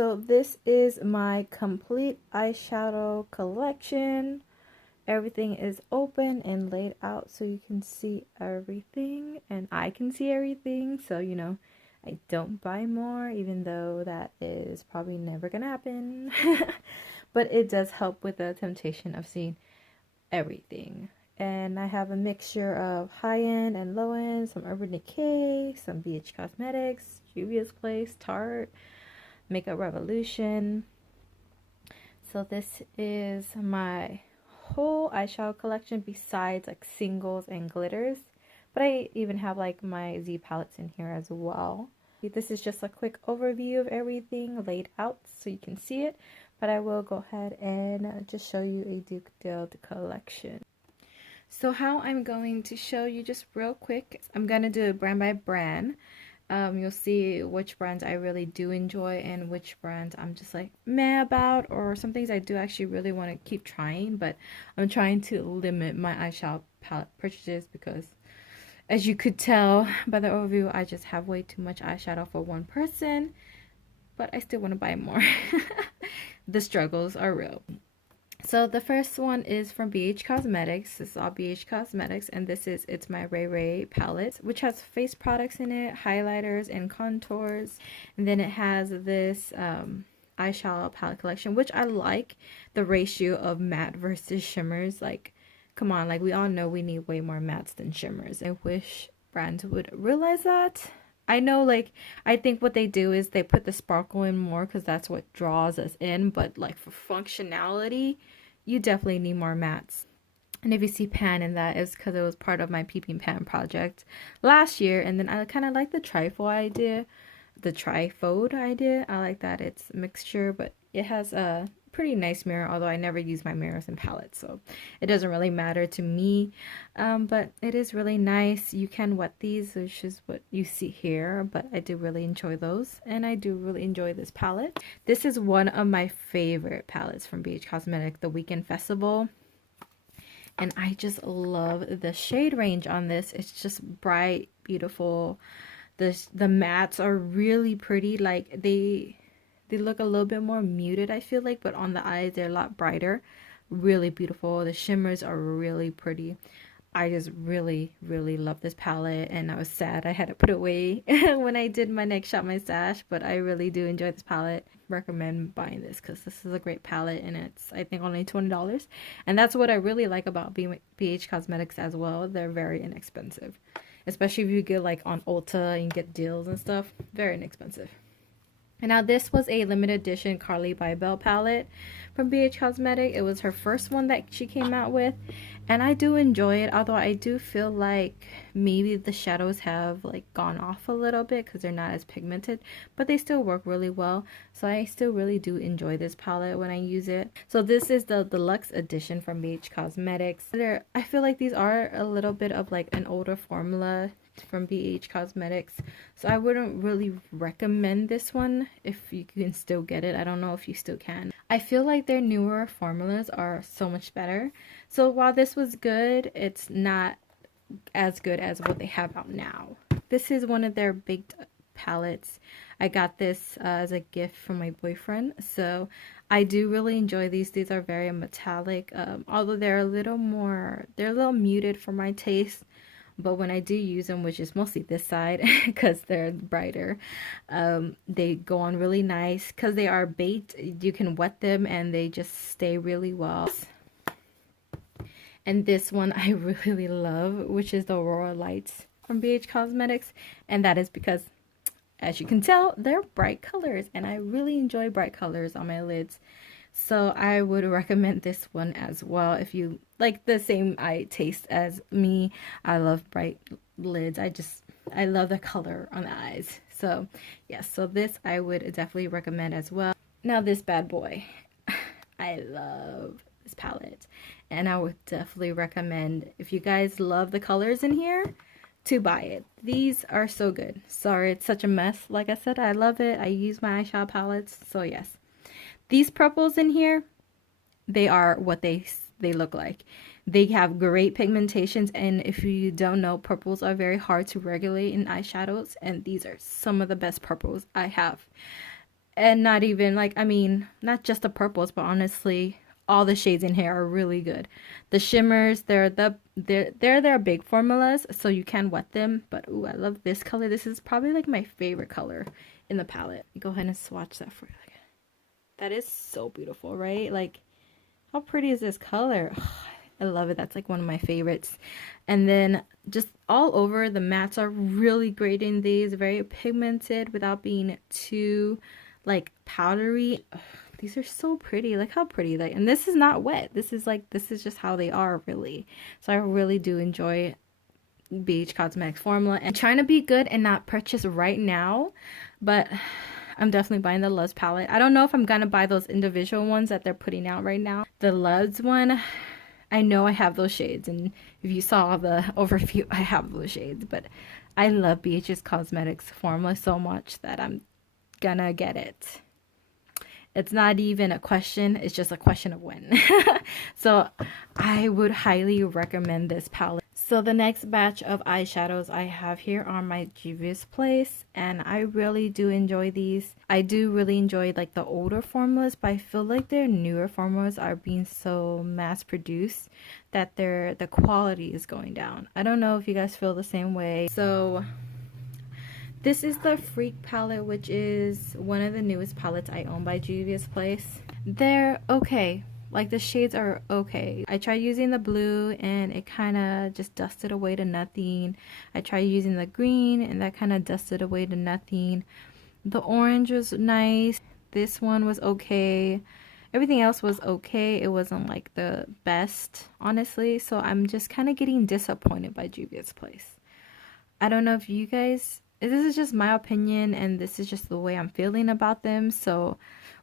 So this is my complete eyeshadow collection. Everything is open and laid out so you can see everything and I can see everything. So, you know, I don't buy more, even though that is probably never gonna happen. But it does help with the temptation of seeing everything. And I have a mixture of high-end and low-end, some Urban Decay, some BH Cosmetics, Juvia's Place, Tarte, Makeup Revolution. So this is my whole eyeshadow collection besides like singles and glitters. But I even have like my Z palettes in here as well. This is just a quick overview of everything laid out so you can see it. But I will go ahead and just show you a detailed collection. So how I'm going to show you just real quick, I'm going to do it brand by brand. You'll see which brands I really do enjoy and which brands I'm just like meh about, or some things I do actually really want to keep trying, but I'm trying to limit my eyeshadow palette purchases because, as you could tell by the overview, I just have way too much eyeshadow for one person, but I still want to buy more. The struggles are real. So the first one is from BH Cosmetics. This is all BH Cosmetics, and it's my Ray Ray palette, which has face products in it, highlighters and contours. And then it has this eyeshadow palette collection, which I like the ratio of matte versus shimmers. Like, come on, like we all know we need way more mattes than shimmers. I wish brands would realize that. I know, like, I think what they do is they put the sparkle in more because that's what draws us in, but like for functionality, you definitely need more mattes. And if you see pan in that, it's because it was part of my peeping pan project last year, and then I kind of like the trifold idea. I like that it's a mixture, but it has a pretty nice mirror, although I never use my mirrors in palettes, so it doesn't really matter to me. But it is really nice. You can wet these, which is what you see here, but I do really enjoy those, and I do really enjoy this palette. This is one of my favorite palettes from BH Cosmetics, the Weekend Festival. And I just love the shade range on this. It's just bright, beautiful. The mattes are really pretty. Like they look a little bit more muted, I feel like, but on the eyes they're a lot brighter. Really beautiful. The shimmers are really pretty. I just really love this palette, and I was sad I had to put it away when I did my next Shop My Stash, but I really do enjoy this palette. Recommend buying this because this is a great palette, and it's I think only $20, and that's what I really like about BH Cosmetics as well. They're very inexpensive, especially if you get like on Ulta and get deals and stuff. Very inexpensive. And now this was a limited edition Carly by Belle palette from BH Cosmetics. It was her first one that she came out with, and I do enjoy it, although I do feel like maybe the shadows have like gone off a little bit because they're not as pigmented, but they still work really well. So I still really do enjoy this palette when I use it. So this is the deluxe edition from BH Cosmetics. I feel like these are a little bit of like an older formula from BH Cosmetics, so I wouldn't really recommend this one if you can still get it. I don't know if you still can. I feel like their newer formulas are so much better. So while this was good, it's not as good as what they have out now. This is one of their baked palettes. I got this as a gift from my boyfriend, so I do really enjoy these. These are very metallic, although they're a little muted for my taste. But when I do use them, which is mostly this side because they're brighter, they go on really nice because they are baked. You can wet them and they just stay really well. And this one I really love, which is the Aurora Lights from BH Cosmetics. And that is because, as you can tell, they're bright colors. And I really enjoy bright colors on my lids. So I would recommend this one as well if you like the same eye taste as me. I love bright lids. I love the color on the eyes. So yes, so this I would definitely recommend as well. Now this bad boy. I love this palette, and I would definitely recommend, if you guys love the colors in here, to buy it. These are so good. Sorry it's such a mess. Like I said, I love it. I use my eyeshadow palettes, so yes. These purples in here, they are what they look like. They have great pigmentations, and if you don't know, purples are very hard to regulate in eyeshadows, and these are some of the best purples I have. And not even like, I mean, not just the purples, but honestly, all the shades in here are really good. The shimmers, they're their big formulas, so you can wet them. But ooh, I love this color. This is probably like my favorite color in the palette. Go ahead and swatch that for you. That is so beautiful, right? Like, how pretty is this color? I love it. That's like one of my favorites. And then just all over, the mattes are really great in these. Very pigmented without being too like powdery. Ugh, these are so pretty. Like how pretty. Like, and this is not wet. This is like, this is just how they are really. So I really do enjoy BH Cosmetics formula. And I'm trying to be good and not purchase right now, but I'm definitely buying the Luz palette. I don't know if I'm gonna buy those individual ones that they're putting out right now. The Luz one, I know I have those shades, and if you saw the overview, I have those shades, but I love BH's Cosmetics formula so much that I'm gonna get it. It's not even a question, it's just a question of when. So I would highly recommend this palette. So the next batch of eyeshadows I have here are my Juvia's Place, and I really do enjoy these. I do really enjoy like the older formulas, but I feel like their newer formulas are being so mass produced that the quality is going down. I don't know if you guys feel the same way. So this is the Freak palette, which is one of the newest palettes I own by Juvia's Place. They're okay. Like the shades are okay. I tried using the blue and it kind of just dusted away to nothing. I tried using the green and that kind of dusted away to nothing. The orange was nice. This one was okay. Everything else was okay. It wasn't like the best, honestly. So I'm just kind of getting disappointed by Juvia's Place. I don't know if you guys, this is just my opinion and this is just the way I'm feeling about them. So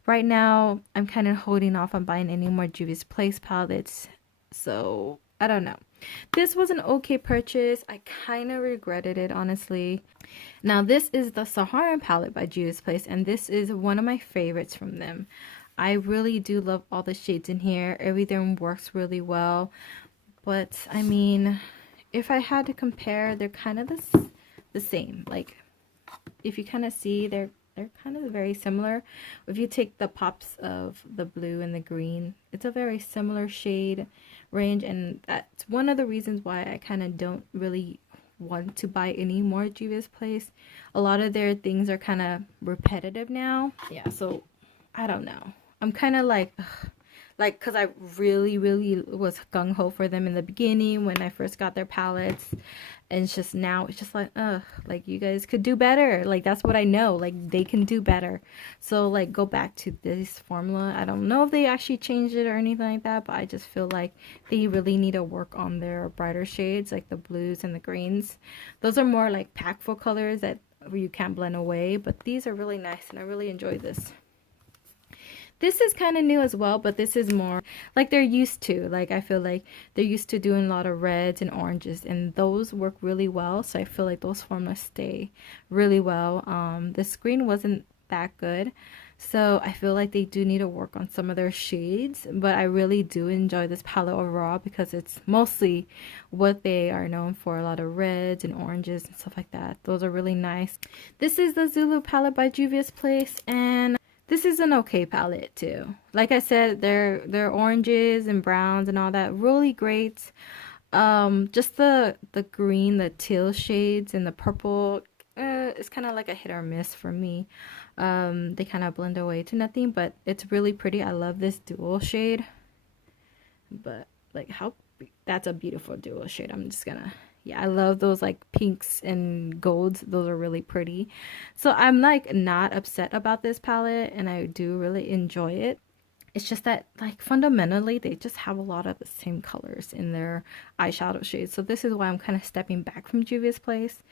right now I'm kind of holding off on buying any more Juvia's Place palettes. So I don't know. This was an okay purchase. I kind of regretted it, honestly. Now this is the Saharan palette by Juvia's Place, and this is one of my favorites from them. I really do love all the shades in here. Everything works really well. But I mean, if I had to compare, they're kind of the same. Like if you kind of see, they're kind of very similar. If you take the pops of the blue and the green, it's a very similar shade range, and that's one of the reasons why I kind of don't really want to buy any more Juvia's Place. A lot of their things are kind of repetitive now. Yeah, so I don't know. I'm kind of like, ugh. Like, because I really was gung-ho for them in the beginning when I first got their palettes. And it's just now, it's just like, ugh, like, you guys could do better. Like, that's what I know. Like, they can do better. So, like, go back to this formula. I don't know if they actually changed it or anything like that, but I just feel like they really need to work on their brighter shades, like the blues and the greens. Those are more, like, packful colors that you can't blend away. But these are really nice, and I really enjoy this. This is kind of new as well, but this is more like they're used to. Like, I feel like they're used to doing a lot of reds and oranges, and those work really well. So I feel like those formulas stay really well. The screen wasn't that good, so I feel like they do need to work on some of their shades. But I really do enjoy this palette overall because it's mostly what they are known for, a lot of reds and oranges and stuff like that. Those are really nice. This is the Zulu palette by Juvia's Place, and this is an okay palette too. Like I said, their oranges and browns and all that, really great. Just the green, the teal shades and the purple, it's kind of like a hit or miss for me. They kind of blend away to nothing, but it's really pretty. I love this dual shade. But like that's a beautiful dual shade. I'm just gonna, yeah, I love those like pinks and golds. Those are really pretty. So I'm like not upset about this palette, and I do really enjoy it. It's just that like fundamentally they just have a lot of the same colors in their eyeshadow shades. So this is why I'm kind of stepping back from Juvia's Place.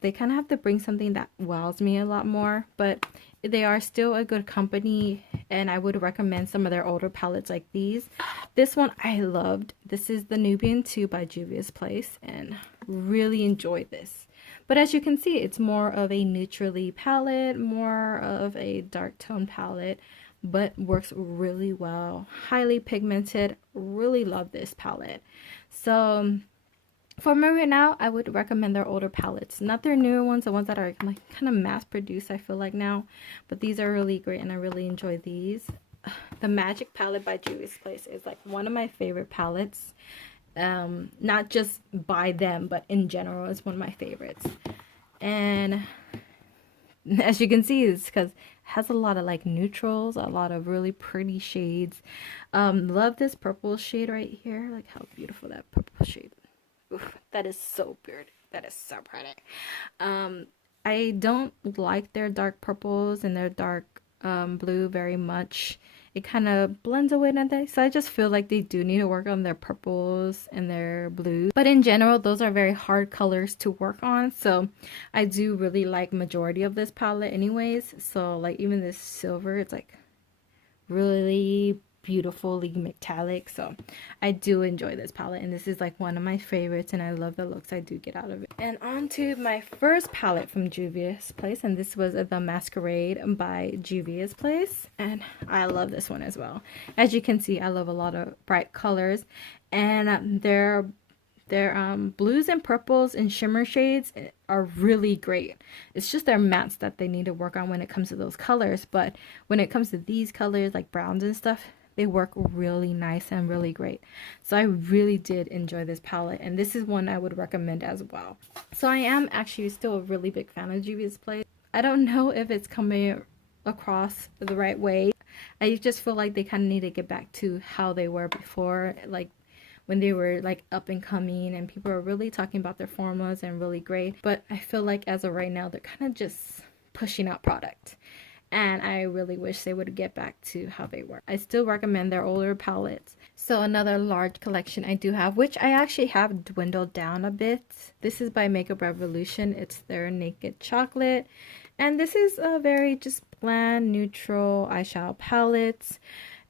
They kind of have to bring something that wows me a lot more, but they are still a good company, and I would recommend some of their older palettes like these. This one I loved. This is the Nubian 2 by Juvia's Place, and really enjoyed this. But as you can see, it's more of a neutrally palette, more of a dark tone palette, but works really well. Highly pigmented. Really love this palette. So For me right now, I would recommend their older palettes, not their newer ones, the ones that are like kind of mass produced, I feel like now. But these are really great and I really enjoy these. The Magic palette by Juvia's Place is like one of my favorite palettes. Not just by them, but in general, it's one of my favorites. And as you can see, it's because it has a lot of like neutrals, a lot of really pretty shades. Love this purple shade right here. Like how beautiful that purple shade. Oof, that is so pretty. That is so pretty. I don't like their dark purples and their dark blue very much. It kind of blends away, and that, so I just feel like they do need to work on their purples and their blues. But in general, those are very hard colors to work on, so I do really like majority of this palette anyways. So like even this silver, it's like really beautifully metallic, so I do enjoy this palette, and this is like one of my favorites, and I love the looks I do get out of it. And on to my first palette from Juvia's Place, and this was the Masquerade by Juvia's Place, and I love this one as well. As you can see, I love a lot of bright colors, and their blues and purples and shimmer shades are really great. It's just their mattes that they need to work on when it comes to those colors, but when it comes to these colors like browns and stuff, they work really nice and really great. So I really did enjoy this palette, and this is one I would recommend as well. So I am actually still a really big fan of Juvia's Place. I don't know if it's coming across the right way. I just feel like they kind of need to get back to how they were before, like when they were like up and coming and people are really talking about their formulas and really great. But I feel like as of right now, they're kind of just pushing out product. And I really wish they would get back to how they were. I still recommend their older palettes. So another large collection I do have, which I actually have dwindled down a bit. This is by Makeup Revolution. It's their Naked Chocolate. And this is a very just bland, neutral eyeshadow palette.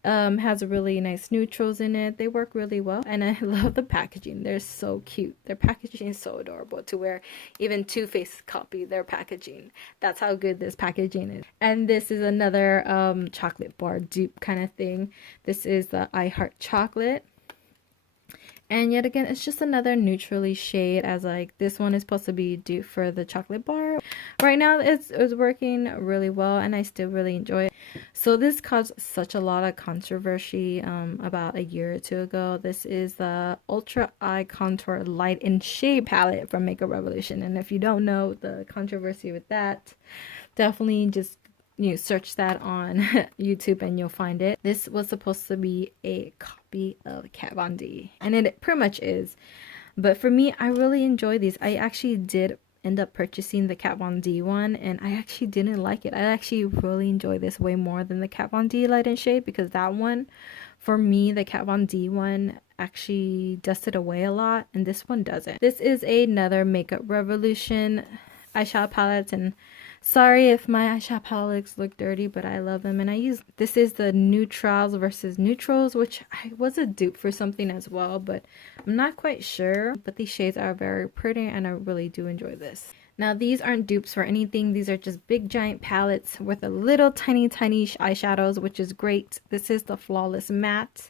Has really nice neutrals in it. They work really well, and I love the packaging. They're so cute. Their packaging is so adorable to where even Too Faced copy their packaging. That's how good this packaging is. And this is another chocolate bar dupe kind of thing. This is the I Heart Chocolate. And yet again, it's just another neutrally shade, as like this one is supposed to be dupe for the chocolate bar. Right now it's working really well, and I still really enjoy it. So this caused such a lot of controversy about a year or two ago. This is the Ultra Eye Contour Light and Shade palette from Makeup Revolution. And if you don't know the controversy with that, definitely just search that on YouTube and you'll find it. This was supposed to be a copy of Kat Von D, and it pretty much is. But for me, I really enjoy these. I actually did end up purchasing the Kat Von D one, and I actually didn't like it. I actually really enjoy this way more than the Kat Von D Light and Shade, because that one, for me, the Kat Von D one actually dusted away a lot, and this one doesn't. This is another Makeup Revolution eyeshadow palette, and sorry if my eyeshadow palettes look dirty, but I love them. And I use, this is the Neutrals versus Neutrals, which I was a dupe for something as well, but I'm not quite sure. But these shades are very pretty, and I really do enjoy this. Now these aren't dupes for anything. These are just big giant palettes with a little tiny eyeshadows, which is great. This is the Flawless Matte.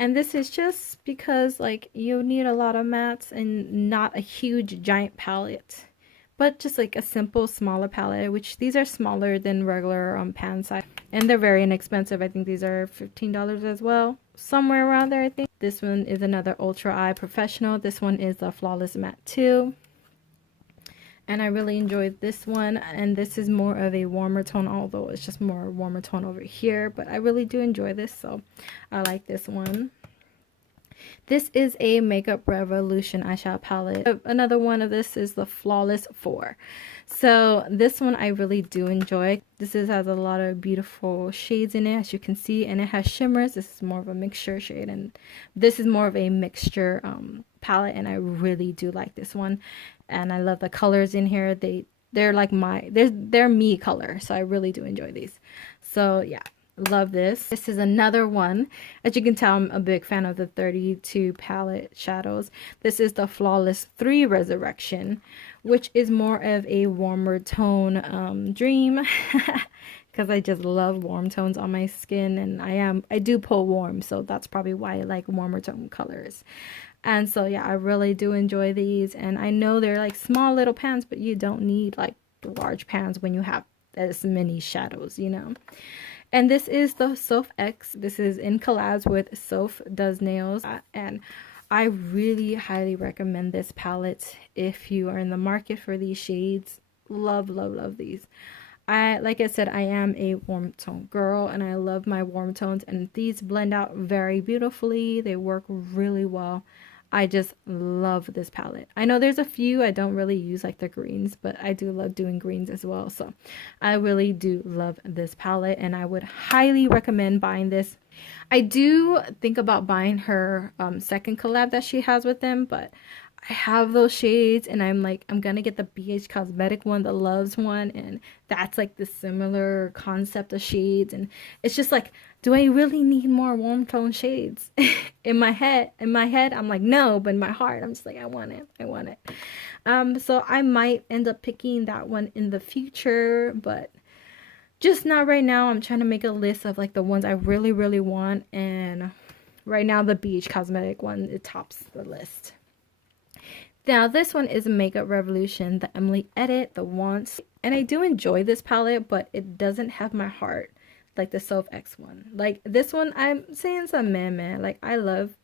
And this is just because like you need a lot of mattes and not a huge giant palette, but just like a simple smaller palette, which these are smaller than regular pan size, and they're very inexpensive. I think these are $15 as well, somewhere around there. I think this one is another Ultra Eye Professional. This one is the Flawless Matte 2, and I really enjoyed this one. And this is more of a warmer tone, although it's just more warmer tone over here, but I really do enjoy this, so I like this one. This is a Makeup Revolution eyeshadow palette. Another one of this is the Flawless 4. So this one I really do enjoy. This has a lot of beautiful shades in it, as you can see, and it has shimmers. This is more of a mixture shade, and this is more of a mixture palette, and I really do like this one. And I love the colors in here. They're like they're me color, so I really do enjoy these. So yeah. Love this. This is another one. As you can tell, I'm a big fan of the 32 palette shadows. This is the Flawless 3 Resurrection, which is more of a warmer tone Dream, because I just love warm tones on my skin, and I do pull warm, so that's probably why I like warmer tone colors. And so yeah, I really do enjoy these, and I know they're like small little pans, but you don't need like large pans when you have as many shadows, you know. And this is the Soph X. This is in collabs with Soph Does Nails, and I really highly recommend this palette if you are in the market for these shades. Love, love, love these. Like I said, I am a warm tone girl, and I love my warm tones, and these blend out very beautifully. They work really well. I just love this palette. I know there's a few I don't really use, like the greens, but I do love doing greens as well. So I really do love this palette, and I would highly recommend buying this. I do think about buying her second collab that she has with them, but I have those shades, and I'm like, I'm gonna get the BH Cosmetic one, the Loves one, and that's like the similar concept of shades. And it's just like, do I really need more warm tone shades? In my head, I'm like, no, but in my heart, I'm just like, I want it, I want it. So I might end up picking that one in the future, but just not right now. I'm trying to make a list of like the ones I really, really want, and right now the BH Cosmetic one, it tops the list. Now this one is Makeup Revolution, the Emily Edit, the Wants. And I do enjoy this palette, but it doesn't have my heart like the Soph X one. Like this one, I'm saying some man. Like I love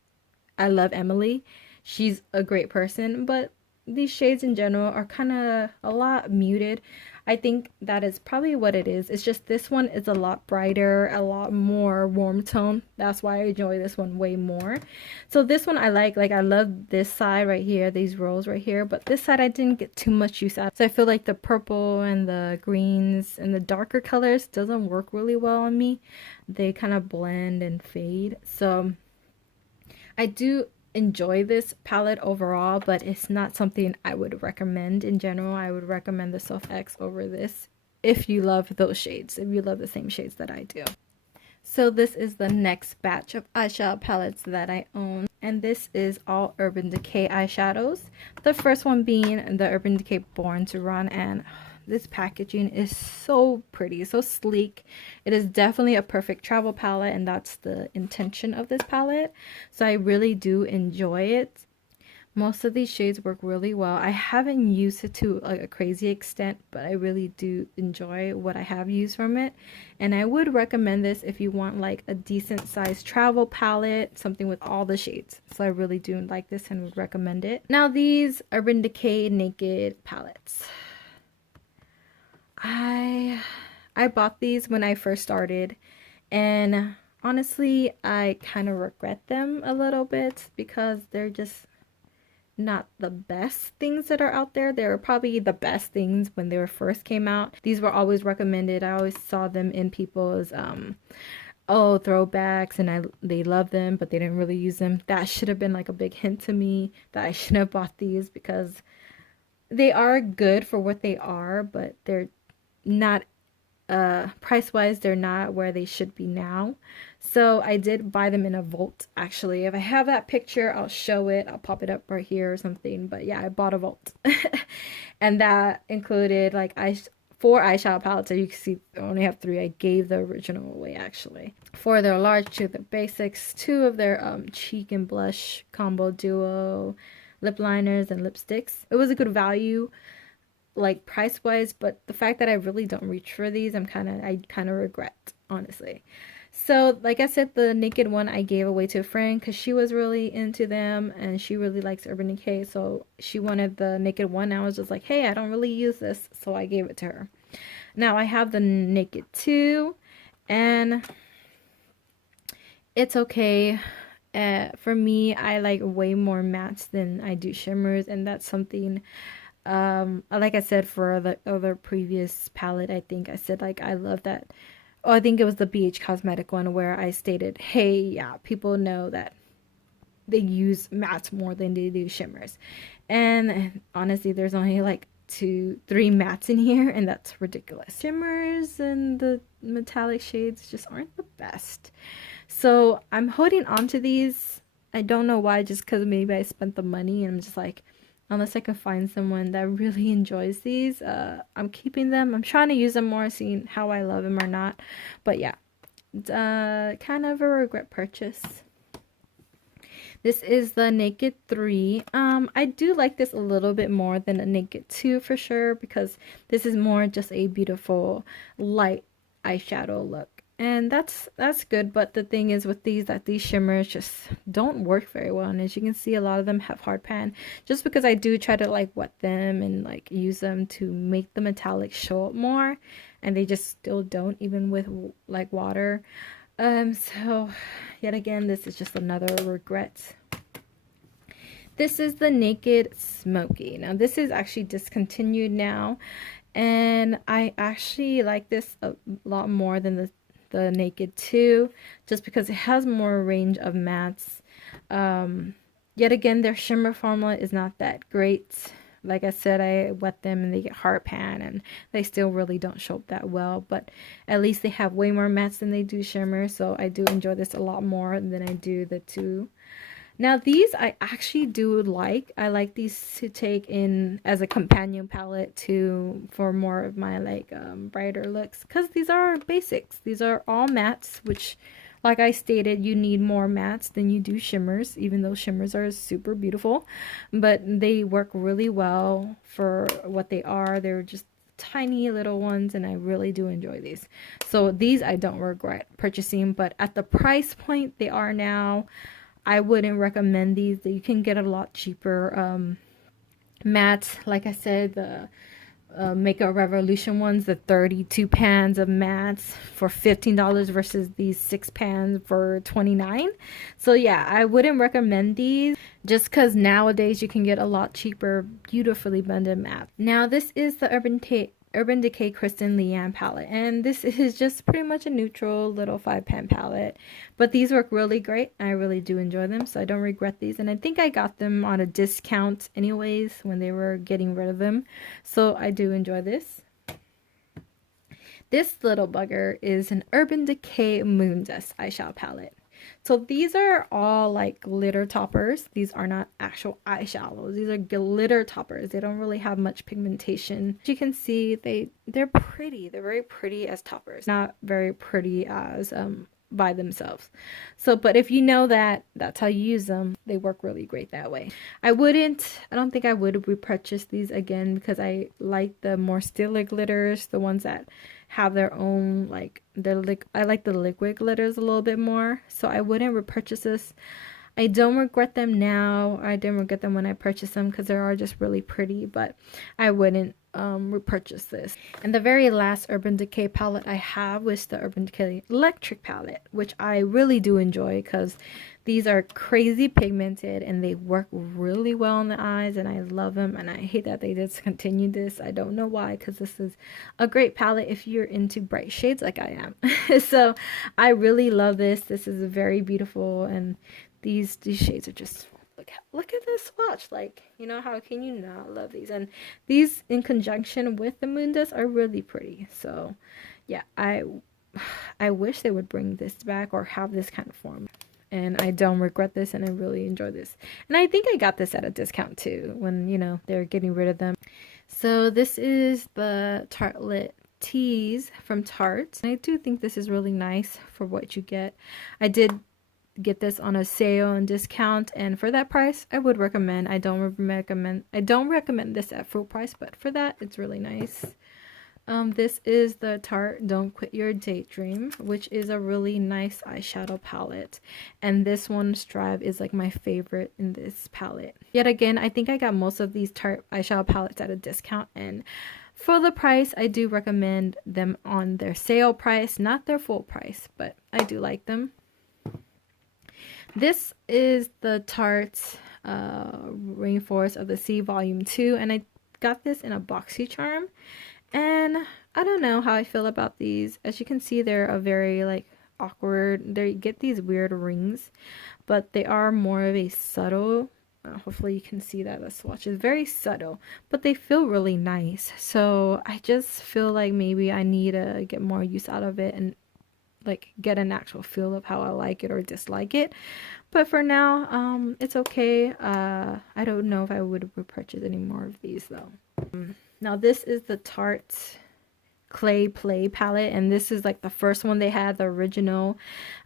Emily. She's a great person, but these shades in general are kind of a lot muted. I think that is probably what it is. It's just this one is a lot brighter, a lot more warm tone. That's why I enjoy this one way more. So this one I like I love this side right here, these rows right here, but this side I didn't get too much use out of. So I feel like the purple and the greens and the darker colors doesn't work really well on me. They kind of blend and fade. So I do enjoy this palette overall, but it's not something I would recommend in general. I would recommend the Soph X over this if you love those shades, if you love the same shades that I do. So this is the next batch of eyeshadow palettes that I own, and this is all Urban Decay eyeshadows. The first one being the Urban Decay Born to Run, and this packaging is so pretty, so sleek. It is definitely a perfect travel palette, and that's the intention of this palette. So I really do enjoy it. Most of these shades work really well. I haven't used it to like a crazy extent, but I really do enjoy what I have used from it. And I would recommend this if you want like a decent sized travel palette, something with all the shades. So I really do like this and would recommend it. Now these Urban Decay Naked palettes. I bought these when I first started, and honestly I kind of regret them a little bit because they're just not the best things that are out there. They were probably the best things when they were first came out. These were always recommended. I always saw them in people's throwbacks, and they love them, but they didn't really use them. That should have been like a big hint to me that I shouldn't have bought these, because they are good for what they are, but they're not price wise, they're not where they should be now. So I did buy them in a Volt. Actually, if I have that picture, I'll show it. I'll pop it up right here or something. But yeah, I bought a Volt. And that included like 4 eyeshadow palettes. As you can see, I only have 3. I gave the original away actually. 4 of their large, 2 of their basics, 2 of their cheek and blush combo duo lip liners and lipsticks. It was a good value, like price wise, but the fact that I really don't reach for these, I kind of regret, honestly. So like I said, the Naked one I gave away to a friend because she was really into them and she really likes Urban Decay, so she wanted the Naked one. I was just like, hey, I don't really use this, so I gave it to her. Now I have the Naked 2, and it's okay. For me, I like way more mattes than I do shimmers, and that's something like I said for the other previous palette, I think I said like I love that. Oh, I think it was the BH Cosmetic one where I stated, hey, yeah, people know that they use mattes more than they do shimmers. And honestly, there's only like 2-3 mattes in here, and that's ridiculous. Shimmers and the metallic shades just aren't the best. So I'm holding on to these. I don't know why, just because maybe I spent the money and I'm just like, unless I can find someone that really enjoys these, I'm keeping them. I'm trying to use them more, seeing how I love them or not. But yeah, kind of a regret purchase. This is the Naked 3. I do like this a little bit more than the Naked 2 for sure, because this is more just a beautiful light eyeshadow look. And that's good, but the thing is with these, that these shimmers just don't work very well. And as you can see, a lot of them have hard pan, just because I do try to like wet them and like use them to make the metallic show up more, and they just still don't, even with like water. So yet again, this is just another regret. This is the Naked Smoky. Now this is actually discontinued now, and I actually like this a lot more than the Naked 2, just because it has more range of mattes. Yet again, their shimmer formula is not that great. Like I said, I wet them and they get hard pan, and they still really don't show up that well, but at least they have way more mattes than they do shimmer, so I do enjoy this a lot more than I do the 2. Now these I actually do like. I like these to take in as a companion palette to for more of my like brighter looks, because these are basics. These are all mattes, which like I stated, you need more mattes than you do shimmers, even though shimmers are super beautiful, but they work really well for what they are. They're just tiny little ones, and I really do enjoy these. So these I don't regret purchasing, but at the price point they are now, I wouldn't recommend these. You can get a lot cheaper mattes. Like I said, the Makeup Revolution ones, the 32 pans of mattes for $15 versus these 6 pans for $29. So yeah, I wouldn't recommend these, just because nowadays you can get a lot cheaper, beautifully blended matte. Now this is the Urban Decay Kristen Leanne palette, and this is just pretty much a neutral little 5-pan palette, but these work really great. I really do enjoy them, so I don't regret these, and I think I got them on a discount anyways when they were getting rid of them, so I do enjoy this. This little bugger is an Urban Decay Moon Dust eyeshadow palette. So these are all like glitter toppers. These are not actual eyeshadows. These are glitter toppers. They don't really have much pigmentation. As you can see, they're pretty. They're very pretty as toppers. Not very pretty as by themselves. So, but if you know that that's how you use them, they work really great that way. I don't think I would repurchase these again, because I like the more stiller glitters, the ones that have their own like I like the liquid glitters a little bit more, so I wouldn't repurchase this. I don't regret them now. I didn't regret them when I purchased them, because they are just really pretty, but I wouldn't repurchase this. And the very last Urban Decay palette I have was the Urban Decay Electric palette, which I really do enjoy, because these are crazy pigmented and they work really well on the eyes, and I love them, and I hate that they discontinued this. I don't know why, because this is a great palette if you're into bright shades like I am. So I really love this. This is very beautiful, and these shades are just, look at this swatch. Like, you know, how can you not love these? And these in conjunction with the Moon Dust are really pretty. So yeah, I wish they would bring this back or have this kind of form. And I don't regret this, and I really enjoy this. And I think I got this at a discount too, when, you know, they're getting rid of them. So this is the Tartelette Tease from Tarte. And I do think this is really nice for what you get. I did get this on a sale and discount, and for that price I would recommend. I don't recommend this at full price, but for that it's really nice. This is the Tarte Don't Quit Your Daydream, which is a really nice eyeshadow palette, and this one, Strive, is like my favorite in this palette. Yet again, I think I got most of these Tarte eyeshadow palettes at a discount, and for the price I do recommend them on their sale price, not their full price, but I do like them. This is the Tarte Rainforest of the Sea Volume 2, and I got this in a BoxyCharm, and I don't know how I feel about these. As you can see, they're a very like awkward, they get these weird rings, but they are more of a subtle, hopefully you can see that the swatch is very subtle, but they feel really nice. So I just feel like maybe I need to get more use out of it and like get an actual feel of how I like it or dislike it. But for now, it's okay. I don't know if I would repurchase any more of these though. Now this is the Tarte Clay Play palette, and this is like the first one they had, the original,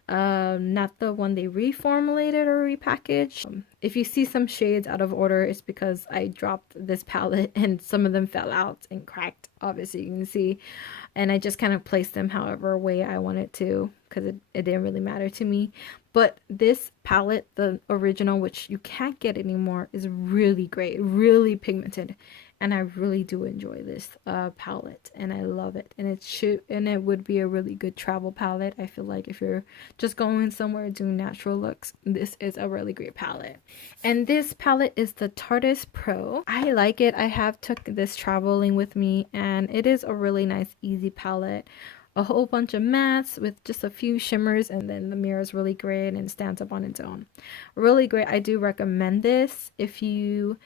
not the one they reformulated or repackaged. If you see some shades out of order, it's because I dropped this palette and some of them fell out and cracked, obviously you can see, and I just kind of placed them however way I wanted to because it didn't really matter to me. But this palette, the original, which you can't get anymore, is really great, really pigmented, and I really do enjoy this palette, and I love it. And it would be a really good travel palette. I feel like if you're just going somewhere doing natural looks, this is a really great palette. And this palette is the Tartus Pro. I like it. I have took this traveling with me, and it is a really nice, easy palette. A whole bunch of mattes with just a few shimmers, and then the mirror is really great and stands up on its own. Really great. I do recommend this if you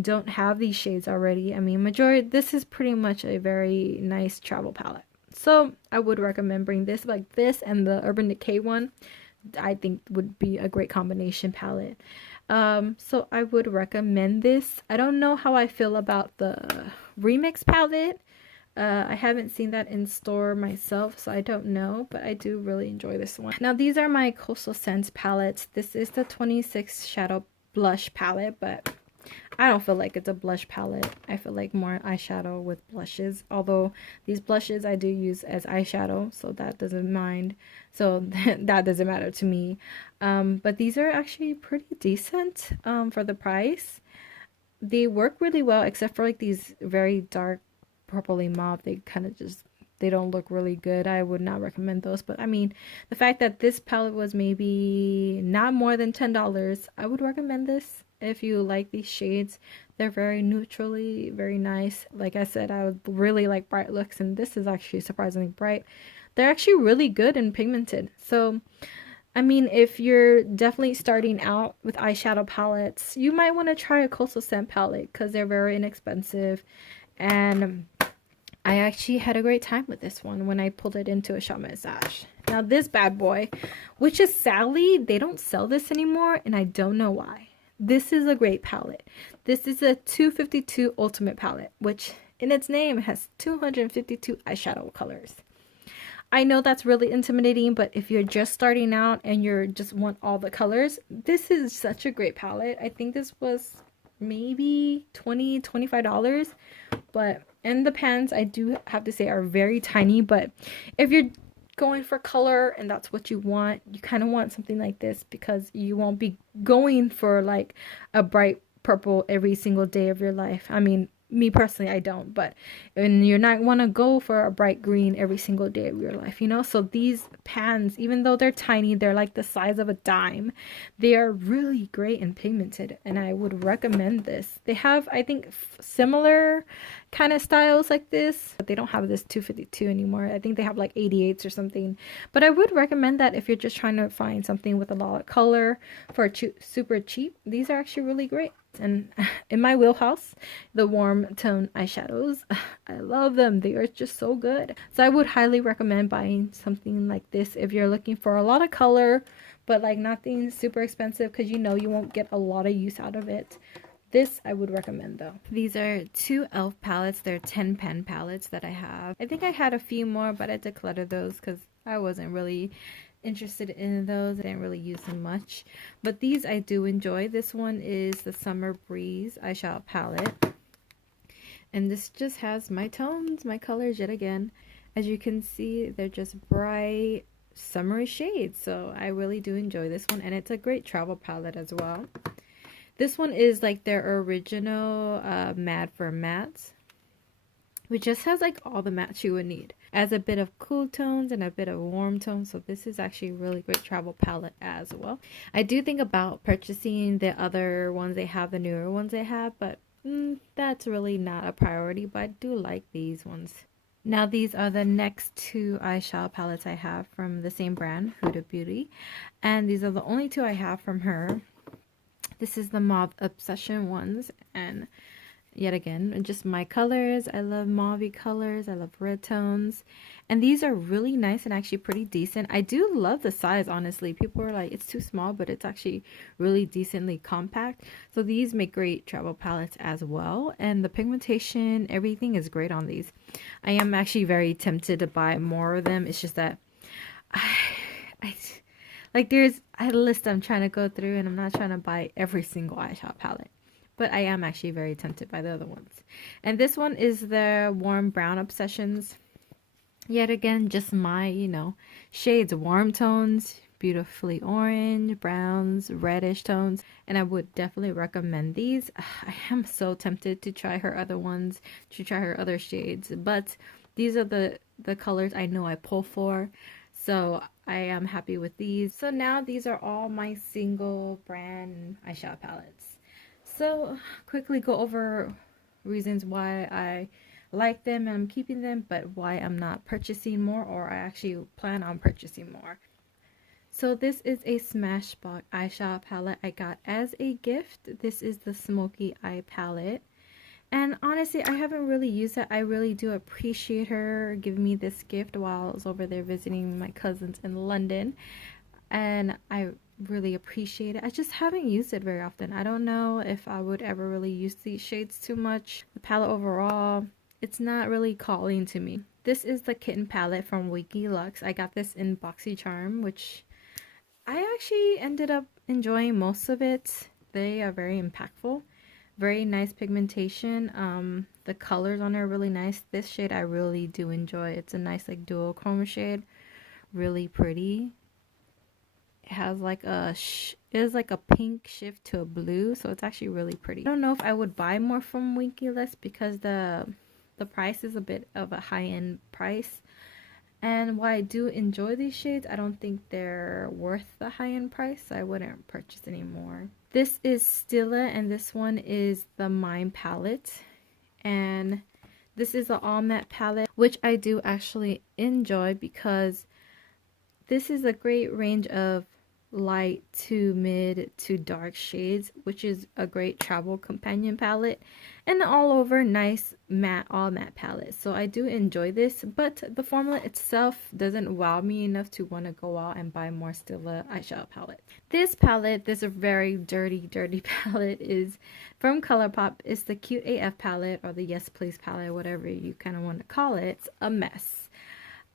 don't have these shades already. I mean, this is pretty much a very nice travel palette. So I would recommend bring this, like this and the Urban Decay one. I think would be a great combination palette. So I would recommend this. I don't know how I feel about the Remix palette. I haven't seen that in store myself, so I don't know, but I do really enjoy this one. Now these are my Coastal Scents palettes. This is the 26 Shadow Blush palette, but I don't feel like it's a blush palette. I feel like more eyeshadow with blushes, although these blushes I do use as eyeshadow, so that doesn't mind. So that doesn't matter to me. But these are actually pretty decent for the price. They work really well, except for like these very dark purpley mauve. They kind of just, they don't look really good. I would not recommend those. But I mean, the fact that this palette was maybe not more than $10, I would recommend this. If you like these shades, they're very neutrally, very nice. Like I said, I would really like bright looks, and this is actually surprisingly bright. They're actually really good and pigmented. So, I mean, if you're definitely starting out with eyeshadow palettes, you might want to try a Coastal Scent palette because they're very inexpensive. And I actually had a great time with this one when I pulled it into a Shop Massage. Now this bad boy, which is sadly, they don't sell this anymore, and I don't know why. This is a great palette. This is a 252 Ultimate palette, which in its name has 252 eyeshadow colors. I know that's really intimidating, but if you're just starting out and you just want all the colors, this is such a great palette. I think this was maybe $25, but and the pans, I do have to say, are very tiny. But if you're going for color and that's what you want, you kind of want something like this because you won't be going for like a bright purple every single day of your life. I mean, me personally, I don't, but and you're not want to go for a bright green every single day of your life, you know. So these pans, even though they're tiny, they're like the size of a dime. They are really great and pigmented, and I would recommend this. They have, I think, similar kind of styles like this, but they don't have this 252 anymore. I think they have like 88s or something. But I would recommend that if you're just trying to find something with a lot of color for super cheap. These are actually really great. And in my wheelhouse, the warm tone eyeshadows, I love them. They are just so good. So I would highly recommend buying something like this if you're looking for a lot of color, but like nothing super expensive, because you know you won't get a lot of use out of it. This I would recommend though. These are two e.l.f. palettes. They're 10 pen palettes that I have. I think I had a few more, but I decluttered those because I wasn't really interested in those. I didn't really use them much, but these I do enjoy. This one is the Summer Breeze eyeshadow palette, and this just has my tones, my colors yet again. As you can see, they're just bright summery shades, so I really do enjoy this one, and it's a great travel palette as well. This one is like their original matte for mattes, which just has like all the mattes you would need, as a bit of cool tones and a bit of warm tones. So this is actually a really great travel palette as well. I do think about purchasing the other ones they have, the newer ones they have, but that's really not a priority. But I do like these ones. Now these are the next two eyeshadow palettes I have from the same brand, Huda Beauty, and these are the only two I have from her. This is the Mauve Obsession ones, and yet again, just my colors. I love mauve colors. I love red tones. And these are really nice and actually pretty decent. I do love the size, honestly. People are like, it's too small, but it's actually really decently compact. So these make great travel palettes as well. And the pigmentation, everything is great on these. I am actually very tempted to buy more of them. It's just that I, I like there's a list I'm trying to go through, and I'm not trying to buy every single eyeshadow palette. But I am actually very tempted by the other ones. And this one is the Warm Brown Obsessions. Yet again, just my, shades, warm tones, beautifully orange, browns, reddish tones. And I would definitely recommend these. I am so tempted to try her other ones, to try her other shades. But these are the colors I know I pull for. So I am happy with these. So now these are all my single brand eyeshadow palettes. So quickly go over reasons why I like them and I'm keeping them, but why I'm not purchasing more, or I actually plan on purchasing more. So this is a Smashbox eyeshadow palette I got as a gift. This is the Smoky Eye palette. And honestly, I haven't really used it. I really do appreciate her giving me this gift while I was over there visiting my cousins in London. And I really appreciate it. I just haven't used it very often. I don't know if I would ever really use these shades too much. The palette overall, it's not really calling to me. This is the Kitten palette from Wiki Lux. I got this in BoxyCharm, which I actually ended up enjoying most of it. They are very impactful. Very nice pigmentation. The colors on it are really nice. This shade I really do enjoy. It's a nice like dual chrome shade. Really pretty. It has like it is like a pink shift to a blue, so it's actually really pretty. I don't know if I would buy more from Winky List because the price is a bit of a high-end price. And while I do enjoy these shades, I don't think they're worth the high-end price, so I wouldn't purchase any more. This is Stila, and this one is the Mime palette. And this is the all matte palette, which I do actually enjoy because this is a great range of light to mid to dark shades, which is a great travel companion palette, and all over nice matte, all matte palette. So I do enjoy this, but the formula itself doesn't wow me enough to want to go out and buy more Stila eyeshadow palette. This palette, this very dirty palette, is from ColourPop. It's the Cute AF palette, or the Yes Please palette, whatever you kind of want to call it. It's a mess.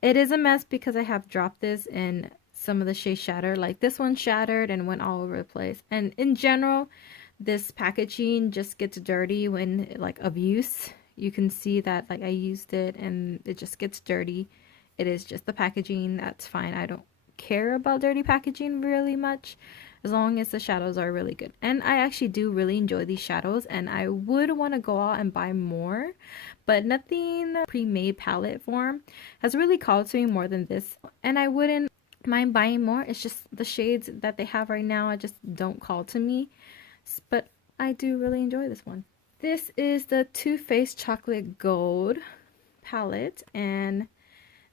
It is a mess because I have dropped this in some of the shades shattered. Like this one shattered and went all over the place. And in general, this packaging just gets dirty when like of use. You can see that like I used it and it just gets dirty. It is just the packaging. That's fine. I don't care about dirty packaging really much, as long as the shadows are really good. And I actually do really enjoy these shadows, and I would want to go out and buy more, but nothing pre-made palette form has really called to me more than this, and I wouldn't mind buying more. It's just the shades that they have right now I just don't call to me, but I do really enjoy this one. This is the Too Faced Chocolate Gold palette, and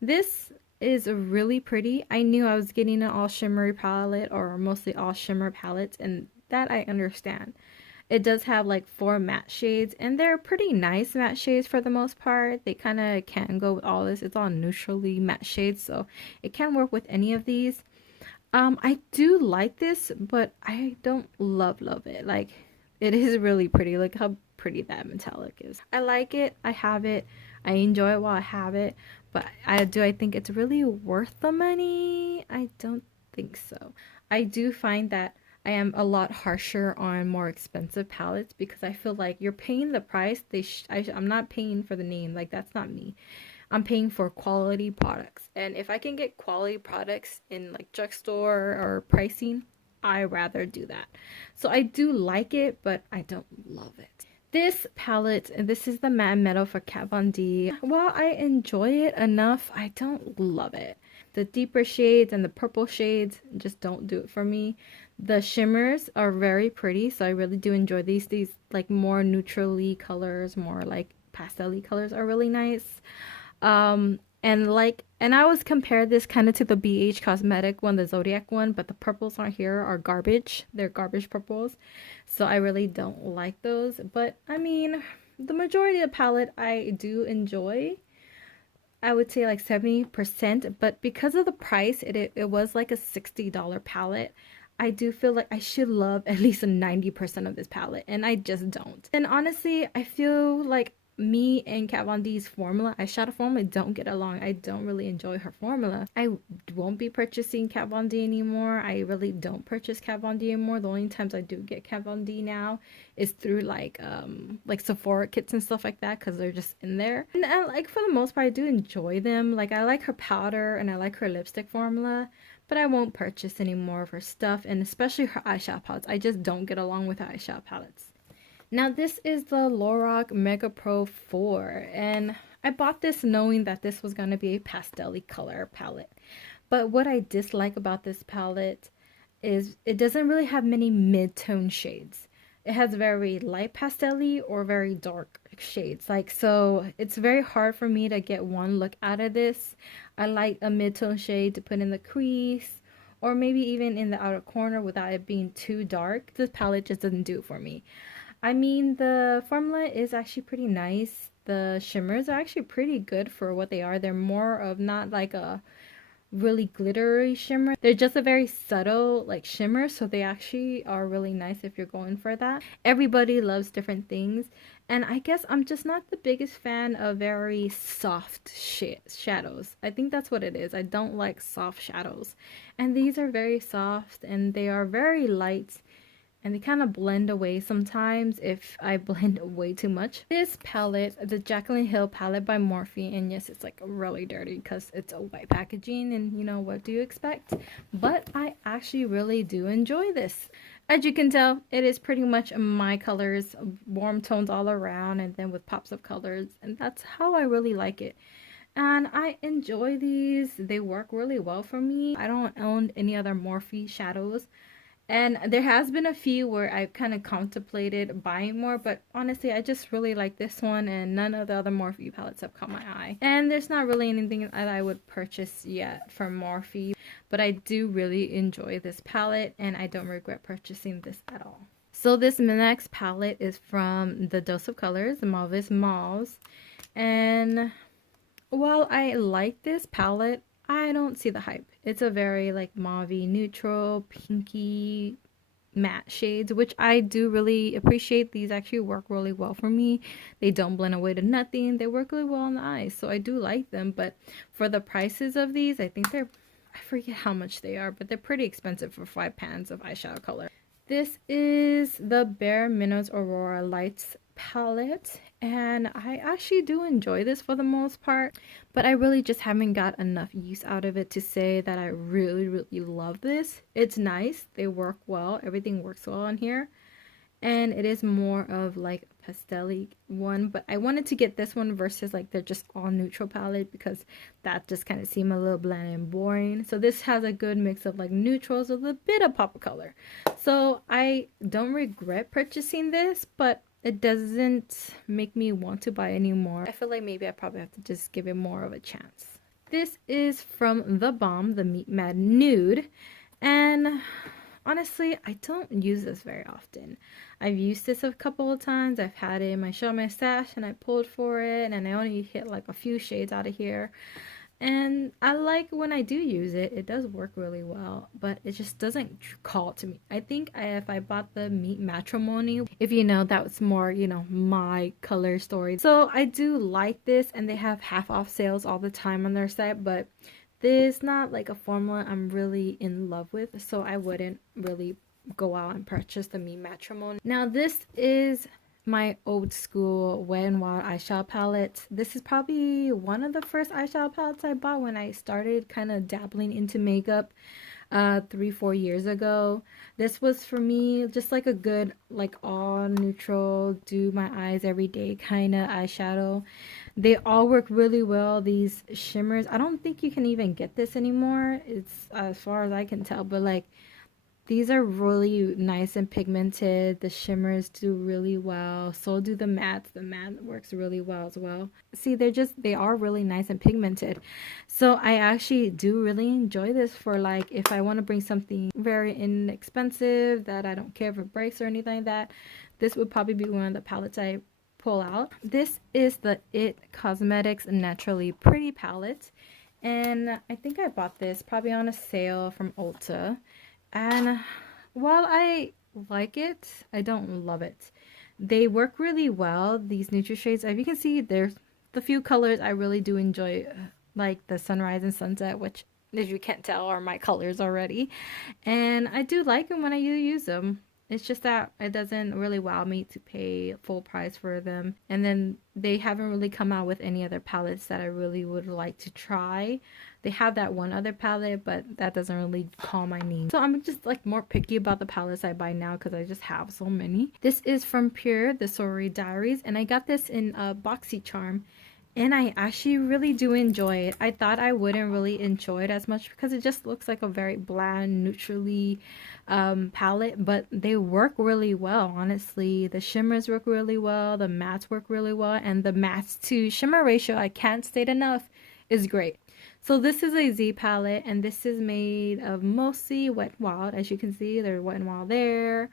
this is really pretty. I knew I was getting an all shimmery palette, or mostly all shimmer palettes, and that I understand. It does have like 4 matte shades, and they're pretty nice matte shades for the most part. They kind of can go with all this. It's all neutrally matte shades, so it can work with any of these. I do like this, but I don't love it. Like, it is really pretty. Look how pretty that metallic is. I like it. I have it. I enjoy it while I have it, but I think it's really worth the money? I don't think so. I do find that I am a lot harsher on more expensive palettes because I feel like you're paying the price. I'm not paying for the name. Like, that's not me. I'm paying for quality products. And if I can get quality products in like drugstore or pricing, I rather do that. So I do like it, but I don't love it. This palette, and this is the Matte Meadow for Kat Von D. While I enjoy it enough, I don't love it. The deeper shades and the purple shades just don't do it for me. The shimmers are very pretty, so I really do enjoy these. These like more neutrally colors, more like pastel-y colors are really nice. And I always compare this kind of to the BH Cosmetic one, the Zodiac one, but the purples on here are garbage. They're garbage purples. So I really don't like those. But I mean, the majority of the palette I do enjoy. I would say like 70%, but because of the price, it was like a $60 palette. I do feel like I should love at least 90% of this palette, and I just don't. And honestly, I feel like me and Kat Von D's formula, eyeshadow formula, don't get along. I don't really enjoy her formula. I won't be purchasing Kat Von D anymore. I really don't purchase Kat Von D anymore. The only times I do get Kat Von D now is through like Sephora kits and stuff like that, because they're just in there. And like for the most part, I do enjoy them. Like I like her powder and I like her lipstick formula, but I won't purchase any more of her stuff, and especially her eyeshadow palettes. I just don't get along with her eyeshadow palettes. Now this is the Lorac Mega Pro 4, and I bought this knowing that this was going to be a pastel-y color palette. But what I dislike about this palette is it doesn't really have many mid-tone shades. It has very light pastel-y or very dark shades. Like, so it's very hard for me to get one look out of this. I like a mid-tone shade to put in the crease, or maybe even in the outer corner without it being too dark. This palette just doesn't do it for me. I mean, the formula is actually pretty nice. The shimmers are actually pretty good for what they are. They're more of not like a really glittery shimmer. They're just a very subtle like shimmer, so they actually are really nice if you're going for that. Everybody loves different things, and I guess I'm just not the biggest fan of very soft shadows. I think that's what it is. I don't like soft shadows, and these are very soft and they are very light, and they kind of blend away sometimes if I blend way too much. This palette, the Jaclyn Hill palette by Morphe, and yes, it's like really dirty because it's a white packaging, and you know, what do you expect? But I actually really do enjoy this. As you can tell, it is pretty much my colors, warm tones all around, and then with pops of colors, and that's how I really like it. And I enjoy these. They work really well for me. I don't own any other Morphe shadows. And there has been a few where I've kind of contemplated buying more, but honestly, I just really like this one, and none of the other Morphe palettes have caught my eye. And there's not really anything that I would purchase yet from Morphe, but I do really enjoy this palette, and I don't regret purchasing this at all. So this next palette is from the Dose of Colors, the Mauvis Mauves. And while I like this palette, I don't see the hype. It's a very like mauve neutral, pinky matte shades, which I do really appreciate. These actually work really well for me. They don't blend away to nothing. They work really well on the eyes, so I do like them. But for the prices of these, I think I forget how much they are, but they're pretty expensive for 5 pans of eyeshadow color. This is the Bare Minerals Aurora Lights palette, and I actually do enjoy this for the most part, but I really just haven't got enough use out of it to say that I really love this. It's nice, they work well, everything works well on here, and it is more of like a pastel-y one, but I wanted to get this one versus like they're just all neutral palette, because that just kind of seemed a little bland and boring. So this has a good mix of like neutrals with a bit of pop of color, so I don't regret purchasing this, but it doesn't make me want to buy any more. I feel like maybe I probably have to just give it more of a chance. This is from The Balm, the Meat Mad Nude, and honestly, I don't use this very often. I've used this a couple of times. I've had it in my Show My Stash, and I pulled for it, and I only hit like a few shades out of here. And I like when I do use it. It does work really well, but it just doesn't call to me. I think if I bought the Meat Matrimony, if you know, that was more, you know, my color story. So I do like this, and they have half off sales all the time on their site, but this is not like a formula I'm really in love with, so I wouldn't really go out and purchase the Meat Matrimony. Now this is my old school Wet n Wild eyeshadow palette. This is probably one of the first eyeshadow palettes I bought when I started kind of dabbling into makeup 3-4 years ago. This was for me just like a good like all neutral, do my eyes every day kind of eyeshadow. They all work really well. These shimmers, I don't think you can even get this anymore, it's as far as I can tell, but like these are really nice and pigmented. The shimmers do really well. So do the mattes. The matte works really well as well. See, they are really nice and pigmented. So I actually do really enjoy this for like if I want to bring something very inexpensive that I don't care if it breaks or anything like that. This would probably be one of the palettes I pull out. This is the It Cosmetics Naturally Pretty palette, and I think I bought this probably on a sale from Ulta. And while I like it, I don't love it. They work really well, these neutral shades. As you can see, there's the few colors I really do enjoy, like the sunrise and sunset, which, if you can't tell, are my colors already. And I do like them when I use them. It's just that it doesn't really wow me to pay full price for them. And then they haven't really come out with any other palettes that I really would like to try. They have that one other palette, but that doesn't really call my name. So I'm just like more picky about the palettes I buy now because I just have so many. This is from Pure, the Sorry Diaries, and I got this in a BoxyCharm. And I actually really do enjoy it. I thought I wouldn't really enjoy it as much because it just looks like a very bland, neutrally palette. But they work really well, honestly. The shimmers work really well. The mattes work really well. And the mattes to shimmer ratio, I can't state enough, is great. So this is a Z palette. And this is made of mostly Wet n Wild. As you can see, there's Wet n Wild there.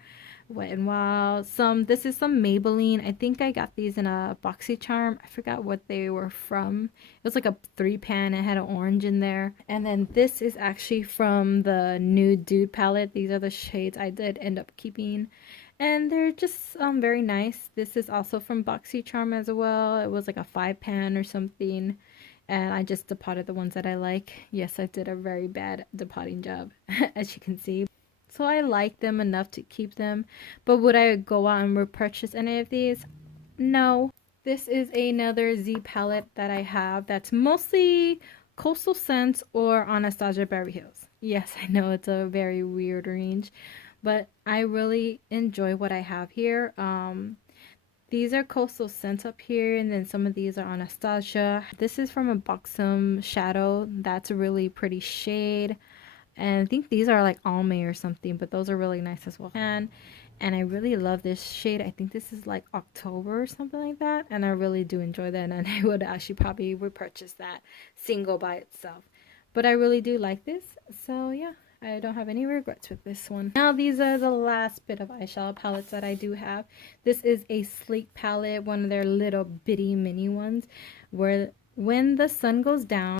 Wet n Wild. This is some Maybelline. I think I got these in a BoxyCharm. I forgot what they were from. It was like a 3-pan. It had an orange in there. And then this is actually from the Nude Dude palette. These are the shades I did end up keeping. And they're just very nice. This is also from BoxyCharm as well. It was like a 5-pan or something. And I just depotted the ones that I like. Yes, I did a very bad depotting job, as you can see. So I like them enough to keep them. But would I go out and repurchase any of these? No. This is another Z palette that I have that's mostly Coastal Scents or Anastasia Beverly Hills. Yes, I know it's a very weird range, but I really enjoy what I have here. These are Coastal Scents up here, and then some of these are Anastasia. This is from a Buxom Shadow. That's a really pretty shade. And I think these are like Almay or something, but those are really nice as well. And I really love this shade. I think this is like October or something like that. And I really do enjoy that. And I would actually probably repurchase that single by itself. But I really do like this. So yeah, I don't have any regrets with this one. Now these are the last bit of eyeshadow palettes that I do have. This is a Sleek palette, one of their little bitty mini ones, where When the Sun Goes Down.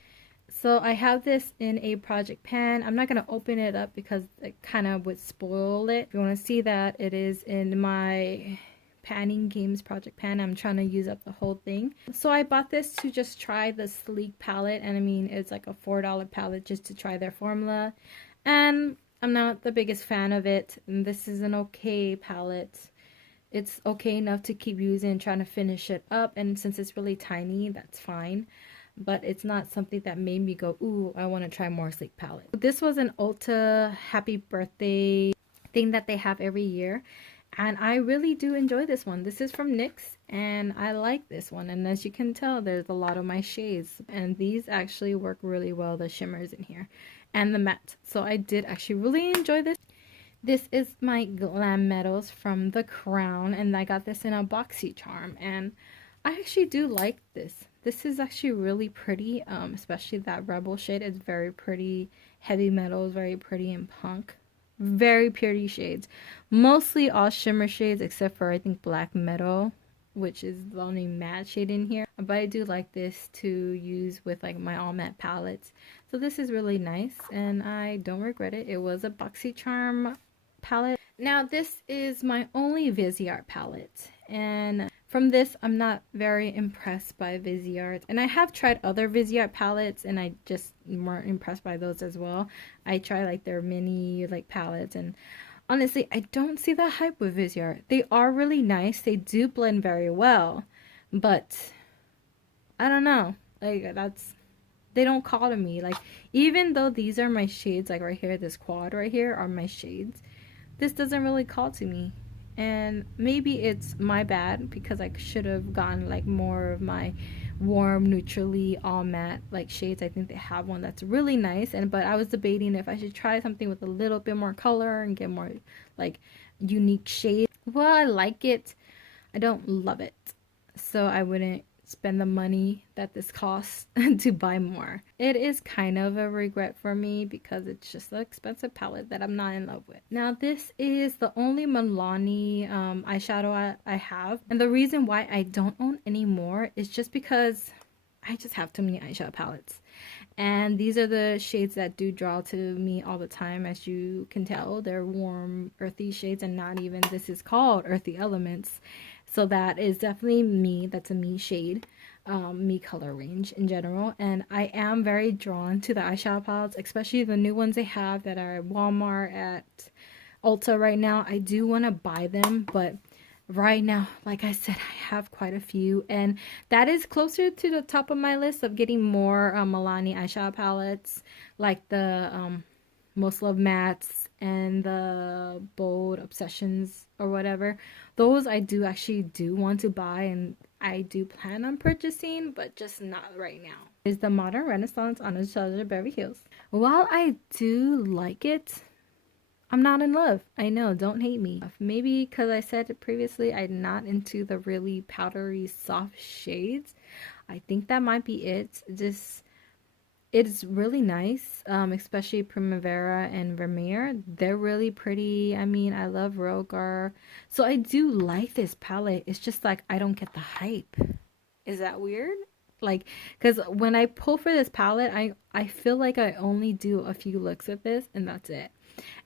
So I have this in a project pan. I'm not going to open it up because it kind of would spoil it. If you want to see that, it is in my Panning Games project pan. I'm trying to use up the whole thing. So I bought this to just try the Sleek palette. And I mean, it's like a $4 palette just to try their formula. And I'm not the biggest fan of it. And this is an okay palette. It's okay enough to keep using and trying to finish it up. And since it's really tiny, that's fine. But it's not something that made me go, ooh, I want to try more Sleek palette. This was an Ulta happy birthday thing that they have every year. And I really do enjoy this one. This is from NYX, and I like this one. And as you can tell, there's a lot of my shades. And these actually work really well, the shimmers in here. And the matte. So I did actually really enjoy this. This is my Glam Metals from The Crown. And I got this in a BoxyCharm. And I actually do like this. This is actually really pretty, especially that Rebel shade. It's very pretty. Heavy metals, very pretty, and punk. Very pretty shades. Mostly all shimmer shades except for, I think, Black Metal, which is the only matte shade in here. But I do like this to use with like my all matte palettes. So this is really nice, and I don't regret it. It was a BoxyCharm palette. Now this is my only Viseart palette, and from this I'm not very impressed by Viseart. And I have tried other Viseart palettes and I just weren't impressed by those as well. I try like their mini like palettes, and honestly I don't see the hype with Viseart. They are really nice, they do blend very well, but I don't know, like they don't call to me. Like, even though these are my shades, like right here, this quad right here are my shades, this doesn't really call to me. And maybe it's my bad because I should have gotten like more of my warm, neutrally all matte like shades. I think they have one that's really nice, but I was debating if I should try something with a little bit more color and get more like unique shades. Well, I like it, I don't love it, so I wouldn't spend the money that this costs to buy more. It is kind of a regret for me because it's just an expensive palette that I'm not in love with. Now this is the only Milani eyeshadow I have, and the reason why I don't own any more is just because I just have too many eyeshadow palettes. And these are the shades that do draw to me all the time. As you can tell, they're warm, earthy shades, and not even, this is called Earthy Elements. So that is definitely me. That's a me shade, me color range in general. And I am very drawn to the eyeshadow palettes, especially the new ones they have that are at Walmart, at Ulta right now. I do want to buy them, but right now, like I said, I have quite a few, and that is closer to the top of my list of getting more Milani eyeshadow palettes, like the Most Love Mattes and the Bold Obsessions or whatever. Those I do actually want to buy, and I do plan on purchasing, but just not right now. Is the Modern Renaissance Anastasia Beverly Hills. While I do like it, I'm not in love. I know, don't hate me. Maybe because I said it previously, I'm not into the really powdery soft shades. I think that might be it. Just, it's really nice, especially Primavera and Vermeer. They're really pretty. I mean, I love Rogar. So I do like this palette. It's just like, I don't get the hype. Is that weird? Like, because when I pull for this palette, I feel like I only do a few looks with this, and that's it.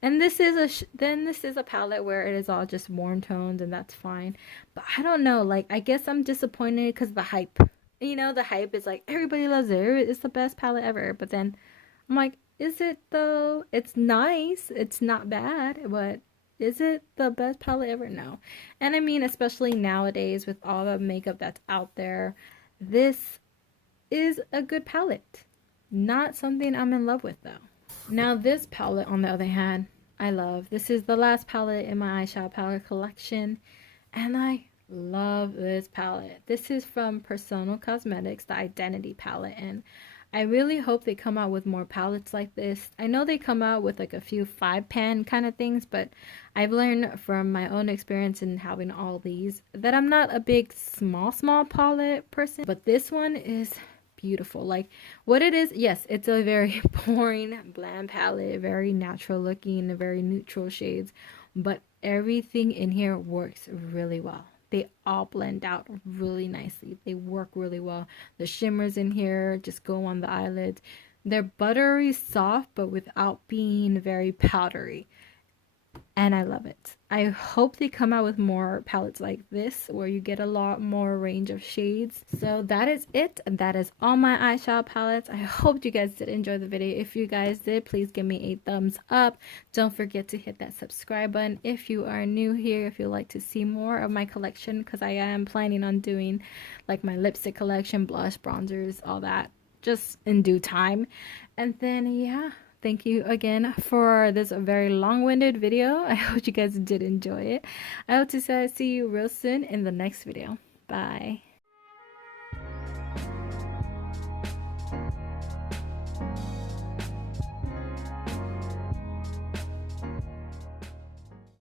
And this is a palette where it is all just warm tones, and that's fine. But I don't know, like, I guess I'm disappointed because the hype. You know, the hype is like, everybody loves it. It's the best palette ever. But then I'm like, is it though? It's nice. It's not bad. But is it the best palette ever? No. And I mean, especially nowadays with all the makeup that's out there, this is a good palette. Not something I'm in love with though. Now this palette, on the other hand, I love. This is the last palette in my eyeshadow palette collection, and I love this palette. This is from Personal Cosmetics, the Identity palette, and I really hope they come out with more palettes like this. I know they come out with like a few 5-pan kind of things, but I've learned from my own experience in having all these that I'm not a big small palette person, but this one is beautiful. Like, what it is, yes, it's a very boring, bland palette, very natural looking, very neutral shades, but everything in here works really well. They all blend out really nicely. They work really well. The shimmers in here just go on the eyelids. They're buttery soft, but without being very powdery. And I love it. I hope they come out with more palettes like this where you get a lot more range of shades. So that is it. That is all my eyeshadow palettes. I hope you guys did enjoy the video. If you guys did, please give me a thumbs up. Don't forget to hit that subscribe button if you are new here, if you'd like to see more of my collection, because I am planning on doing like my lipstick collection, blush, bronzers, all that, just in due time. And then yeah, thank you again for this very long-winded video. I hope you guys did enjoy it. I hope to see you real soon in the next video. Bye.